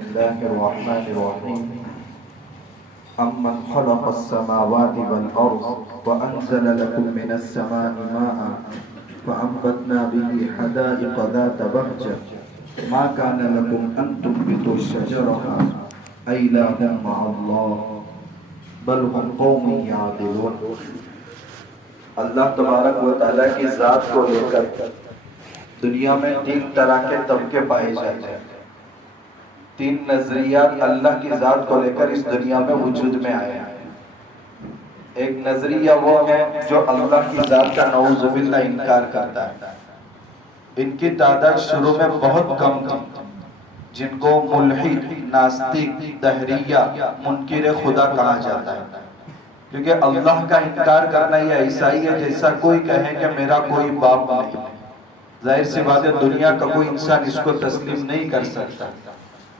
الله الرحمن الرحيم أمن خلق السماوات والأرض وأنزل لكم من السماء ماء فأنبتنا به حدائق ذات بهجة ما كان لكم أن تنبتوا شجرها أإله مع الله بل هم قوم يعدلون۔ اللہ تبارک و تعالیٰ کی ذات کو لے کر دنیا میں تین طرح کے طبقے پائے جاتے ہیں۔ تین نظریات اللہ کی ذات کو لے کر اس دنیا میں وجود میں آئے ہیں۔ ایک نظریہ وہ ہے جو اللہ کی ذات کا نعوذ باللہ انکار کرتا ہے۔ ان کی تعداد شروع میں بہت کم تھی، جن کو ملحد، ناستک، دہریہ، منکر خدا کہا جاتا ہے، کیونکہ اللہ کا انکار کرنا یہ ایسا ہی ہے جیسا کوئی کہے کہ میرا کوئی باپ نہیں۔ ظاہر سی بات ہے دنیا کا کوئی انسان اس کو تسلیم نہیں کر سکتا۔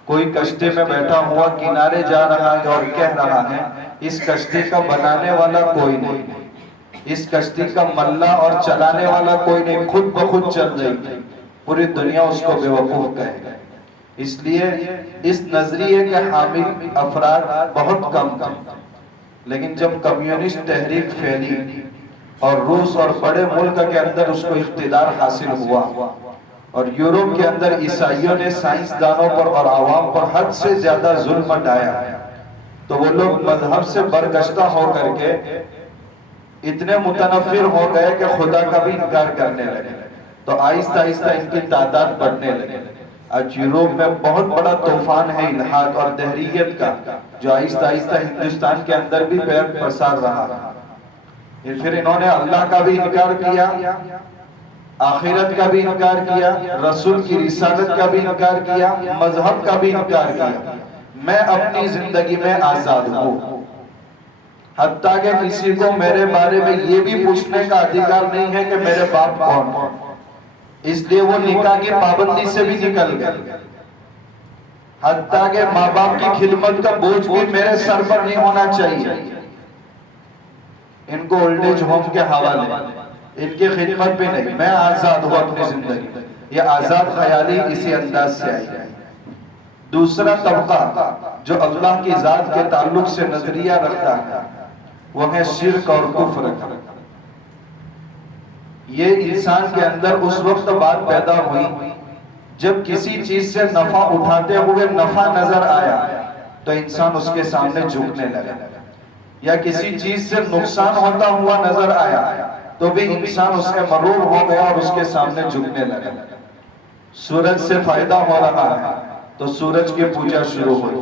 کوئی کشتی میں بیٹھا ہوا کنارے جا رہا ہے اور کہہ رہا ہے اس کشتی کا بنانے والا کوئی نہیں، اس کشتی کا ملا اور چلانے والا کوئی نہیں، خود بخود چل رہی تھی، پوری دنیا اس کو بیوقوف کہے گا۔ اس لیے اس نظریے کے حامل افراد بہت کم تھے، لیکن جب کمیونسٹ تحریک پھیلی اور روس اور بڑے ملک کے اندر اس کو اقتدار حاصل ہوا اور یورپ کے اندر عیسائیوں نے سائنسدانوں پر اور عوام پر حد سے زیادہ ظلم ڈھایا، تو وہ لوگ مذہب سے برگشتہ ہو کر کے اتنے متنفر ہو گئے کہ خدا کا بھی انکار کرنے لگے، تو آہستہ آہستہ ان کی تعداد بڑھنے لگے۔ آج یورپ میں بہت بڑا طوفان ہے الحاد اور دہریت کا، جو آہستہ آہستہ ہندوستان کے اندر بھی پیر پسار رہا۔ پھر انہوں نے اللہ کا بھی انکار کیا، آخرت کا بھی انکار کیا، رسول کی رسالت کا بھی انکار کیا، مذہب کا بھی انکار کیا۔ میں اپنی زندگی میں آزاد ہوں، حتیٰ کہ کسی کو میرے بارے میں یہ بھی پوچھنے کا ادھیکار نہیں ہے کہ میرے باپ کون ہے۔ اس لیے وہ نکاح کی پابندی سے بھی نکل گئے، حتیٰ کہ ماں باپ کی خدمت کا بوجھ بھی میرے سر پر نہیں ہونا چاہیے۔ ان کو اولڈ ایج ہوم کے حوالے، ان کی خدمت بھی نہیں، میں آزاد ہوں اپنی زندگی۔ یہ آزاد خیالی اسی انداز سے آئی ہے۔ دوسرا طبقہ جو اللہ کی ذات کے تعلق سے نظریہ رکھتا ہے وہ ہے شرک اور کفر کا۔ یہ انسان کے اندر اس وقت بات پیدا ہوئی جب کسی چیز سے نفع اٹھاتے ہوئے نفع نظر آیا تو انسان اس کے سامنے جھکنے لگا، یا کسی چیز سے نقصان ہوتا ہوا نظر آیا تو بھی انسان اس سے مغرور ہو گیا اور اس کے سامنے جھکنے لگا۔ سورج سے فائدہ ہو رہا ہے تو سورج کی پوجا شروع ہوئی،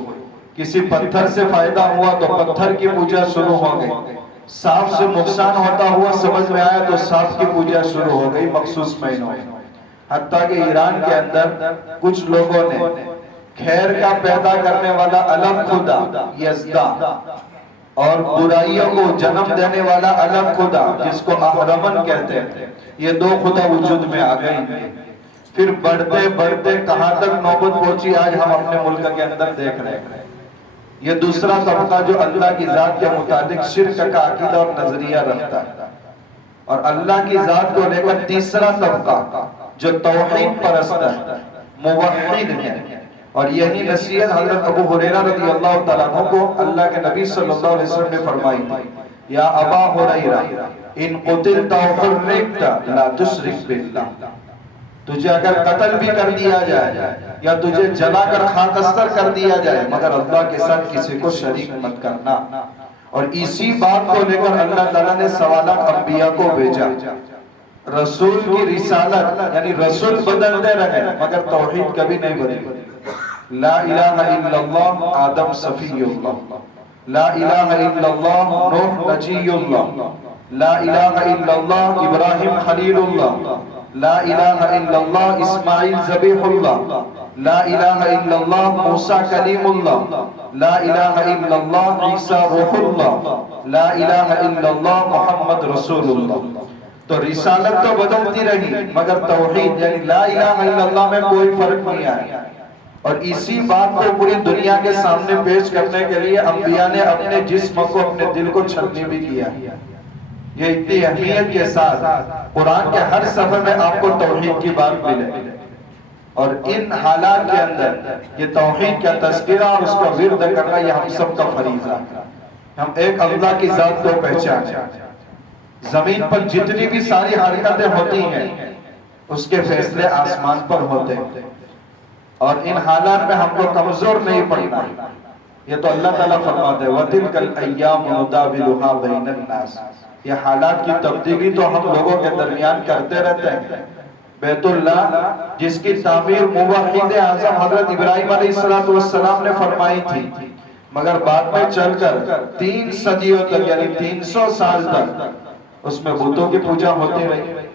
کسی پتھر سے فائدہ ہوا تو پتھر کی پوجا شروع ہو گئی، سانپ سے نقصان ہوتا ہوا سمجھ میں آیا تو سانپ کی پوجا شروع ہو گئی مخصوص مہینوں میں۔ حتیٰ کہ ایران کے اندر کچھ لوگوں نے خیر کا پیدا کرنے والا الگ خدا یزدا اور برائیوں کو جنم دینے والا الگ خدا جس کو اہرمن کہتے ہیں، یہ دو خدا وجود میں آ گئی۔ پھر بڑھتے بڑھتے کہاں تک نوبت پہنچی آج ہم اپنے ملک کے اندر دیکھ رہے ہیں۔ یہ دوسرا طبقہ جو اللہ کی ذات کے متعلق شرک کا عقیدہ اور نظریہ رکھتا ہے، اور اللہ کی ذات کو لے کر تیسرا طبقہ جو توحید پرست ہے، موحد ہے۔ اور یہی نصیحت حضرت ابو ہریرہ رضی اللہ تعالیٰ عنہ کو اللہ کے نبی صلی اللہ علیہ وسلم نے فرمائی تھی، یا ابا ہریرہ ان قتلت و حرقت لا تشرک باللہ، تجھے اگر قتل بھی کر دیا جائے یا تجھے جلا کر خاکستر کر دیا جائے مگر اللہ کے ساتھ کسی کو شریک مت کرنا۔ اور اسی بات کو لے کر اللہ تعالیٰ نے سوالات انبیاء کو بھیجا۔ رسول کی رسالت یعنی رسول بدلتے رہے مگر توحید کبھی نہیں بدلی۔ لا الہ الا اللہ آدم صفی اللہ، لا الہ الا اللہ نوح نجی اللہ، لا الہ الا اللہ ابراہیم خلیل اللہ، لا الہ الا اللہ اسماعیل ذبیح اللہ، لا الہ الا اللہ موسیٰ کلیم اللہ، لا الہ الا اللہ عیسیٰ روح اللہ، لا الہ الا اللہ محمد رسول اللہ۔ تو رسالت تو بدلتی رہی مگر توحید یعنی لا الہ الا اللہ میں کوئی فرق نہیں آیا۔ اور اسی بات کو پوری دنیا کے سامنے پیش کرنے کے لیے انبیاء نے اپنے جسم کو اپنے دل کو چھلنی بھی کیا۔ یہ اتنی اہمیت کے ساتھ قرآن کے ہر صفحے میں آپ کو توحید کی بات ملے، اور ان حالات کے اندر یہ توحید کا تذکرہ اور اس کا ورد کرنا یہ ہم سب کا فریضہ ہے. ہم ایک اللہ کی ذات کو پہچانیں. زمین پر جتنی بھی ساری حرکتیں ہوتی ہیں اس کے فیصلے آسمان پر ہوتے ہیں، اور ان حالات میں ہم کو کمزور نہیں پڑنا. یہ تو اللہ تعالیٰ فرماتے ہیں وَتِلْكَ الْأَيَّامُ نُدَاوِلُهَا بَيْنَ النَّاسِ. یہ حالات کی تبدیلی تو ہم لوگوں کے درمیان کرتے رہتے ہیں. بیت اللہ جس کی تعمیر موحد اعظم حضرت ابراہیم علیہ السلام نے فرمائی تھی، مگر بعد میں چل کر 3 صدیوں تک یعنی 300 سال تک اس میں بتوں کی پوجا ہوتی رہی.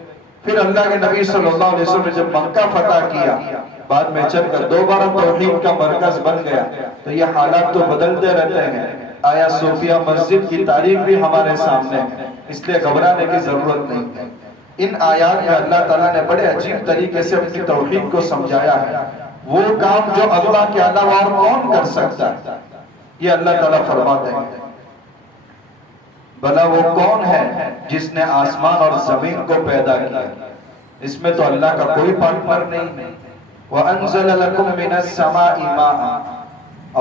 پھر اللہ کے نبی صلی اللہ علیہ وسلم نے جب مکہ فتح کیا، بعد میں چل کر دوبارہ توحید کا مرکز بن گیا. تو یہ حالات تو بدلتے رہتے ہیں. آیا صوفیہ مسجد کی تاریخ بھی ہمارے سامنے ہے، اس لیے گھبرانے کی ضرورت نہیں ہے. ان آیات میں اللہ تعالیٰ نے بڑے عجیب طریقے سے اپنی توحید کو سمجھایا ہے. وہ کام جو اللہ کے علاوہ اور کون کر سکتا ہے، یہ اللہ تعالیٰ فرماتے ہیں. بھلا وہ کون ہے جس نے آسمان اور زمین کو پیدا کیا؟ اس میں تو اللہ کا کوئی پارٹنر نہیں. وَأَنزَلَ لَكُم مِّنَ السَّمَاءِ مَاءً.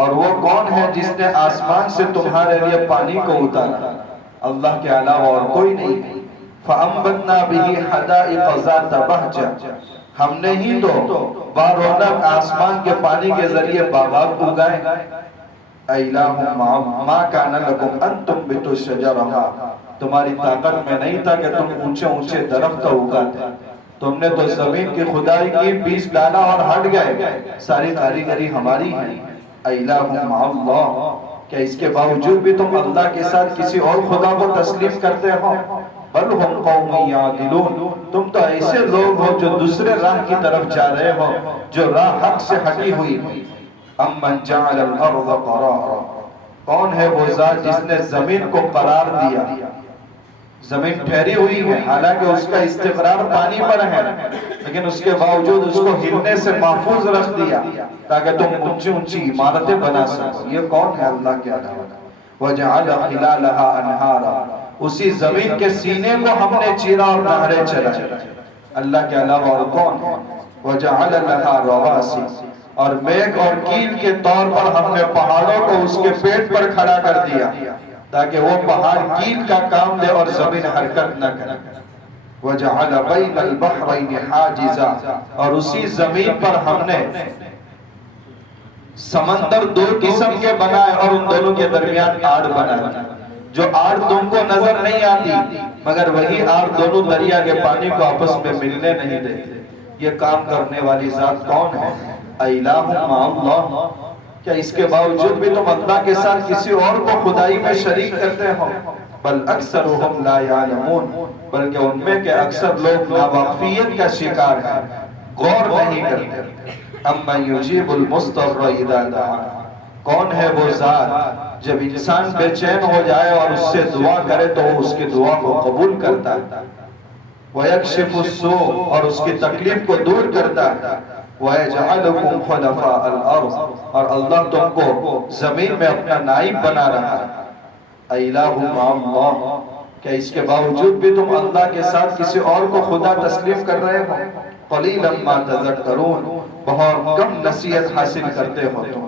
اور وہ کون ہے جس نے آسمان سے تمہارے لیے پانی کو اتارا؟ اللہ کے علاوہ اور کوئی نہیں. فَأَنبَتْنَا بِهِ حَدَائِقَ ذَاتَ بَهْجَةٍ. ہم نے ہی تو بارونق آسمان کے پانی کے ذریعے باغات اگائے. اِلَٰهٌ مَا كَانَ لَكُمْ أَن تُنبِتُوا شَجَرَهَا. تمہاری طاقت میں نہیں تھا کہ تم اونچے اونچے درخت اگاتے. تم نے تو زمین کی خدائی کی، بیج ڈالا اور ہٹ گئے. ساری کاریگری ہماری ہے. اِلَٰهٌ مَعَ اللَّهِ. کیا اس کے باوجود بھی تم اللہ کے ساتھ کسی اور خدا کو تسلیم کرتے ہو؟ بل ہم قوم یعدلون. تم تو ایسے لوگ ہو جو دوسرے راہ کی طرف جا رہے ہو، جو راہ حق سے ہٹی ہوئی. امن جعل الارض قرارا. کون ہے وہ ذات جس نے زمین کو قرار دیا؟ زمین ٹھہری ہوئی ہے، حالانکہ اس کا استقرار پانی پر ہے، لیکن اس کے باوجود اس کو ہلنے سے محفوظ رکھ دیا تاکہ تم اونچی اونچی عمارتیں بنا سکو. یہ کون ہے اللہ کے علاوہ؟ وجعل خلالها انہارا. اسی زمین کے سینے کو ہم نے چیرا اور نہریں چلائے. اللہ کے علاوہ اور کون ہے؟ وجعل لها رواسی. اور میک اور کیل کے طور پر ہم نے پہاڑوں کو اس کے پیٹ پر کھڑا کر دیا تاکہ وہ پہاڑ کیل کا کام دے اور زمین حرکت نہ کرے. وَجَعَلَ بَيْنَ الْبَحْرَيْنِ حَاجِزًا. اور اسی زمین پر ہم نے سمندر 2 قسم کے بنائے اور ان دونوں کے درمیان آڑ بنائے. جو آڑ تم کو نظر نہیں آتی، مگر وہی آڑ دونوں دریا کے پانی کو آپس میں ملنے نہیں دیتے. یہ کام کرنے والی ذات کون ہے؟ اِلَٰهٌ مَعَ اللَّهِ. کیا اس کے باوجود بھی تم اللہ کے ساتھ کسی اور کو خدائی میں شریک کرتے ہو؟ بل اکثرهم لا يعلمون. بلکہ ان میں کے اکثر لوگ ناواقفیت کا شکار ہیں، غور نہیں کرتے. اَمَّن يُجِيبُ الْمُضْطَرَّ إِذَا دَعَاهُ. کون ہے وہ ذات جب انسان بے چین ہو جائے اور اس سے دعا کرے تو وہ اس کی دعا کو قبول کرتا ہے. وَيَكْشِفُ السُّوءَ. اور اس کی تکلیف کو دور کرتا ہے. وَيَجْعَلُكُمْ خُلَفَاءَ الْأَرْضِ. اور اللہ تم کو زمین میں اپنا نائب بنا رہا ہے. اِلَٰهٌ مَعَ اللَّهِ. کیا اس کے باوجود بھی تم اللہ کے ساتھ کسی اور کو خدا تسلیم کر رہے ہو؟ قَلِيلًا مَا تَذَكَّرُونَ. بہت کم نصیحت حاصل کرتے ہو تم.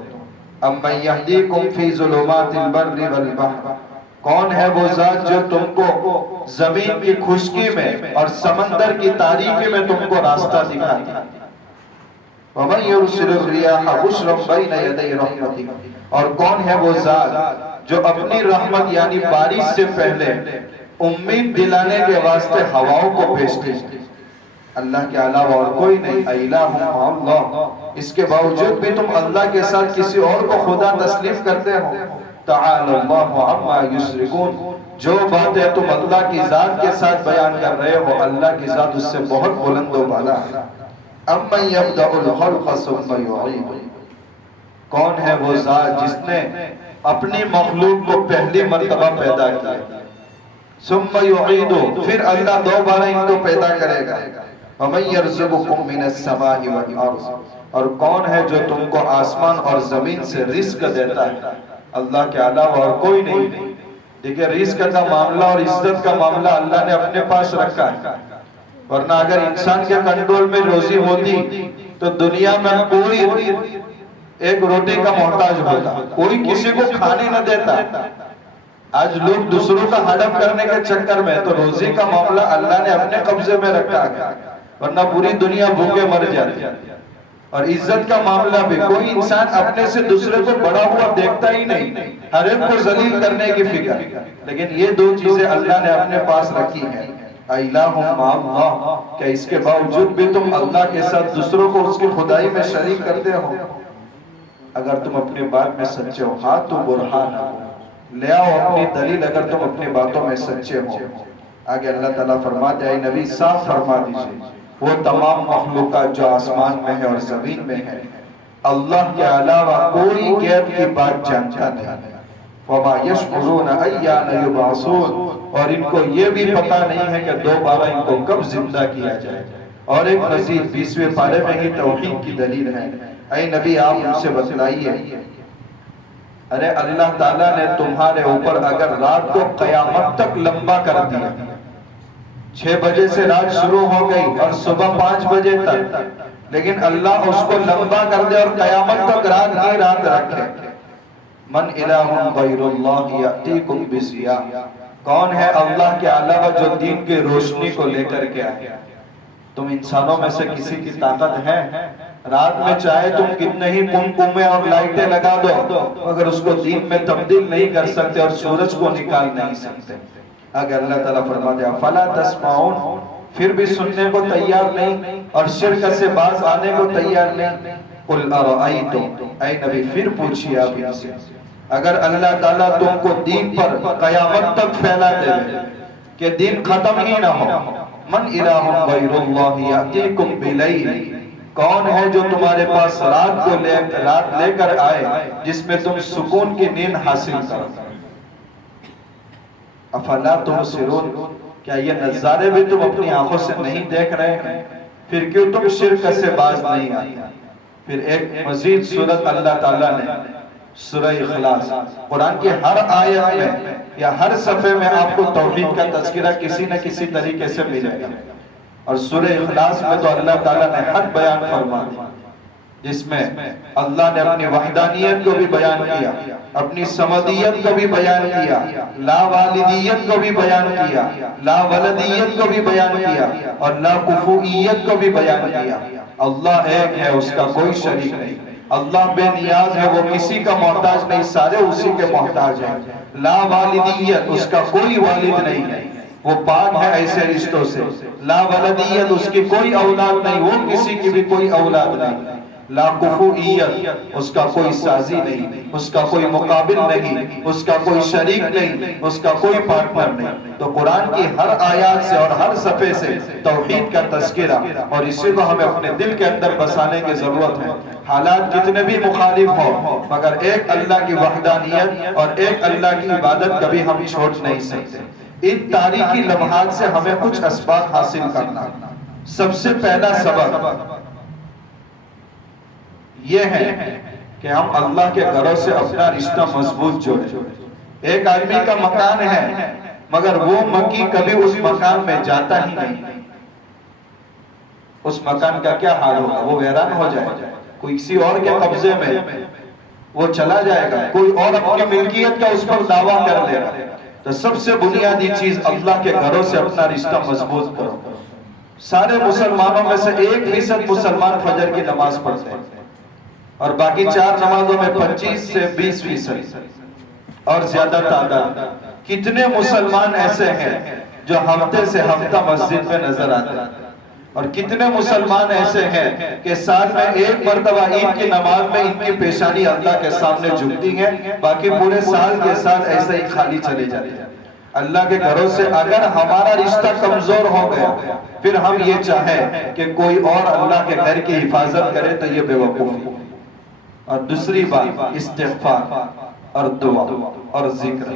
اَمَّن يَهْدِيكُمْ فِي ظُلُمَاتِ الْبَرِّ وَالْبَحْرِ. کون ہے وہ ذات جو تم کو زمین کی خشکی میں اور سمندر کی تاریکی میں تم کو راستہ دکھاتی ہے؟ وَمَن يُرْسِلُ الرِّيَاحَ بُشْرًا بَيْنَ يَدَيْ رَحْمَتِهِ. اور کون ہے وہ ذات جو اپنی رحمت یعنی بارش سے پہلے امید دلانے کے واسطے ہواؤں کو بھیجتے ہیں؟ اللہ کے علاوہ اور کوئی نہیں. اِلَٰهٌ مَعَ اللَّهِ. اس کے باوجود بھی تم اللہ کے ساتھ کسی اور کو خدا تسلیم کرتے ہو. تَعَالَى اللَّهُ عَمَّا يُشْرِكُونَ. جو باتیں تم اللہ کی ذات کے ساتھ بیان کر رہے ہو، اللہ کی ذات اس سے بہت بلند و بالا ہے. اَمَّن يَبْدَأُ الْخَلْقَ ثُمَّ يُعِيدُهُ. کون ہے وہ ذات جس نے اپنی مخلوق کو پہلی مرتبہ پیدا کیا، ثُمَّ يُعِيدُهُ. پھر اللہ دوبارہ ان کو پیدا کرے گا. وَمَن يَرْزُقُكُم مِّنَ السَّمَاءِ وَالْأَرْضِ. اور کون ہے جو تم کو آسمان اور زمین سے رزق دیتا ہے؟ اللہ کے علاوہ اور کوئی نہیں. دیکھیں رزق کا معاملہ اور عزت کا معاملہ اللہ نے اپنے پاس رکھا ہے، ورنہ اگر انسان کے کنٹرول میں روزی ہوتی تو دنیا میں کوئی ایک روٹی کا محتاج ہوتا، کوئی کسی کو کھانے نہ دیتا۔ آج لوگ دوسروں کا ہڑپ کرنے کے چکر میں، تو روزی کا معاملہ اللہ نے اپنے قبضے میں رکھا ہے، ورنہ پوری دنیا بھوکے مر جاتی۔ اور عزت کا معاملہ بھی کوئی انسان اپنے سے دوسرے کو بڑا ہوا دیکھتا ہی نہیں، ہر ایک کو ذلیل کرنے کی فکر۔ لیکن یہ دو چیزیں اللہ نے اپنے پاس رکھی ہیں، الہ مع اللہ، کہ اس کے باوجود بھی تم اللہ کے ساتھ دوسروں کو اس کی خدائی میں شریک کرتے ہو۔ اگر تم اپنی بات میں سچے ہو، ہاتھ تو برہان ہو، لے آؤ اپنی دلیل اگر تم اپنی باتوں میں سچے ہو۔ آگے اللہ تعالیٰ فرماتے ہیں، اے نبی صاف فرما دیجئے، وہ تمام مخلوقات جو آسمان میں ہے اور زمین میں ہے، اللہ کے علاوہ کوئی غیب کی بات جانتا نہیں۔ وَمَا يَشْعُرُونَ أَيَّانَ يُبْعَثُونَ، اور ان کو یہ بھی پتہ نہیں ہے کہ دوبارہ ان کو کب زندہ کیا جائے۔ اور ایک مزید 20ویں پارے میں ہی توحید کی دلیل ہے۔ اے نبی آپ ان سے بتلائیے، ارے اللہ تعالیٰ نے تمہارے اوپر اگر رات کو قیامت تک لمبا کر دیا، 6 بجے سے رات شروع ہو گئی اور صبح 5 بجے تک، لیکن اللہ اس کو لمبا کر دے اور قیامت تک رات ہی رات رکھے، من الہ غیر اللہ یأتیکم بضیاء، کون ہے اللہ کے علاوہ جو دین کی روشنی کو لے کر کے آئے؟ تم انسانوں میں سے کسی کی طاقت ہے؟ رات میں چاہے تم کتنے ہی کمکمے اور لائٹیں لگا دو، مگر اس کو دین میں تبدیل نہیں کر سکتے اور سورج کو نکال نہیں سکتے۔ اگر اللہ تعالیٰ فرماتے ہیں فَلَا تَسْمَعُونَ، پھر بھی سننے کو تیار نہیں اور شرک سے باز آنے کو تیار نہیں۔ قُلْ أَرَأَيْتُمْ، اے نبی پھر پوچھئے آپ ان سے، اگر اللہ تعالیٰ تم کو دین پر قیامت تک پھیلا دے کہ دین ختم ہی نہ ہو، من الہ غیر اللہ یأتیکم بلیل، کون ہے جو تمہارے پاس رات لے کر آئے جس میں تم سکون کی نیند حاصل کرو؟ افلا تبصرون، کیا یہ نظارے بھی تم اپنی آنکھوں سے نہیں دیکھ رہے ہیں؟ پھر کیوں تم شرک سے باز نہیں آتے؟ پھر ایک مزید سورت اللہ تعالیٰ نے، سورہ اخلاص، قرآن کی ہر آیت میں یا ہر صفحے میں آپ کو توحید کا تذکرہ کسی نہ کسی طریقے سے ملے گا۔ اور سورہ اخلاص میں تو اللہ تعالیٰ نے حق بیان فرما دی، جس میں اللہ نے اپنی وحدانیت کو بھی بیان کیا، اپنی سمدیت کو بھی بیان کیا، لا والدیت کو بھی بیان کیا، لا ولدیت کو بھی بیان کیا، اور لا کفوئیت کو بھی بیان کیا۔ اللہ ایک ہے، اس کا کوئی شریک نہیں، اللہ بے نیاز ہے، وہ کسی کا محتاج نہیں، سارے اسی کے محتاج ہیں۔ لا والدیت، اس کا کوئی والد نہیں ہے، وہ پاک ہے ایسے رشتوں سے۔ لا ولدیت، اس کی کوئی اولاد نہیں، وہ کسی کی بھی کوئی اولاد نہیں۔ لا کفوئیت، اس کا کوئی سازی نہیں، اس کا کوئی مقابل نہیں، اس کا کوئی شریک نہیں، اس کا کوئی پارٹنر نہیں۔ تو قرآن کی ہر آیات سے اور ہر صفحے سے توحید کا تذکرہ، اور اسی کو ہمیں اپنے دل کے اندر بسانے کی ضرورت ہے۔ حالات کتنے بھی مخالف ہو، مگر ایک اللہ کی وحدانیت اور ایک اللہ کی عبادت کبھی ہم چھوڑ نہیں سکتے۔ ان تاریخی لمحات سے ہمیں کچھ اسباق حاصل کرنا۔ سب سے پہلا سبق یہ ہے کہ ہم اللہ کے گھروں سے اپنا رشتہ مضبوط جوڑیں۔ ایک آدمی کا مکان ہے، مگر وہ مکی کبھی اس مکان میں جاتا ہی نہیں، اس مکان کا کیا حال ہوگا؟ وہ ویران ہو جائے گا، کوئی کسی اور کے قبضے میں وہ چلا جائے گا، کوئی اور اپنی ملکیت کا اس پر دعویٰ کر لے گا۔ تو سب سے بنیادی چیز، اللہ کے گھروں سے اپنا رشتہ مضبوط کرو۔ سارے مسلمانوں میں سے 1% مسلمان فجر کی نماز پڑھتے ہیں، اور باقی 4 نمازوں میں 25 سے 20% اور زیادہ تعداد۔ کتنے مسلمان ایسے ہیں جو ہفتے سے ہفتہ مسجد میں نظر آتے ہیں، اور کتنے مسلمان ایسے ہیں کہ سال میں 1 مرتبہ عید کی نماز میں ان کی پیشانی اللہ کے سامنے جھکتی ہے، باقی پورے سال کے ساتھ ایسے ہی خالی چلے جاتے ہیں۔ اللہ کے گھروں سے اگر ہمارا رشتہ کمزور ہو گیا، پھر ہم یہ چاہیں کہ کوئی اور اللہ کے گھر کی حفاظت کرے تو یہ بے وقوفی۔ اور دوسری بات، استغفار اور دعا اور ذکر،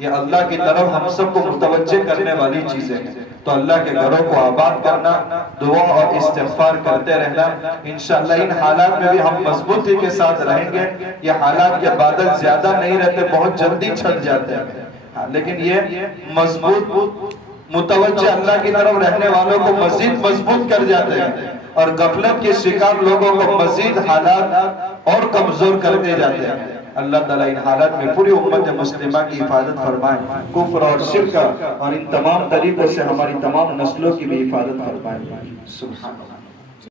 یہ اللہ کی طرف ہم سب کو متوجہ کرنے والی چیزیں ہیں۔ تو اللہ کے گھروں کو آباد کرنا، دعا اور استغفار کرتے رہنا، انشاءاللہ ان حالات میں بھی ہم مضبوطی کے ساتھ رہیں گے۔ یہ حالات کے بادل زیادہ نہیں رہتے، بہت جلدی چھٹ جاتے ہیں، لیکن یہ مضبوط متوجہ اللہ کی طرف رہنے والوں کو مزید مضبوط کر جاتے ہیں۔ اور غفلت کے شکار لوگوں کو مزید حالات اور کمزور کرتے جاتے ہیں۔ اللہ تعالیٰ ان حالات میں پوری امت مسلمہ کی حفاظت فرمائے، کفر اور شرک اور ان تمام طریقوں سے ہماری تمام نسلوں کی بھی حفاظت فرمائے۔ سبحان اللہ۔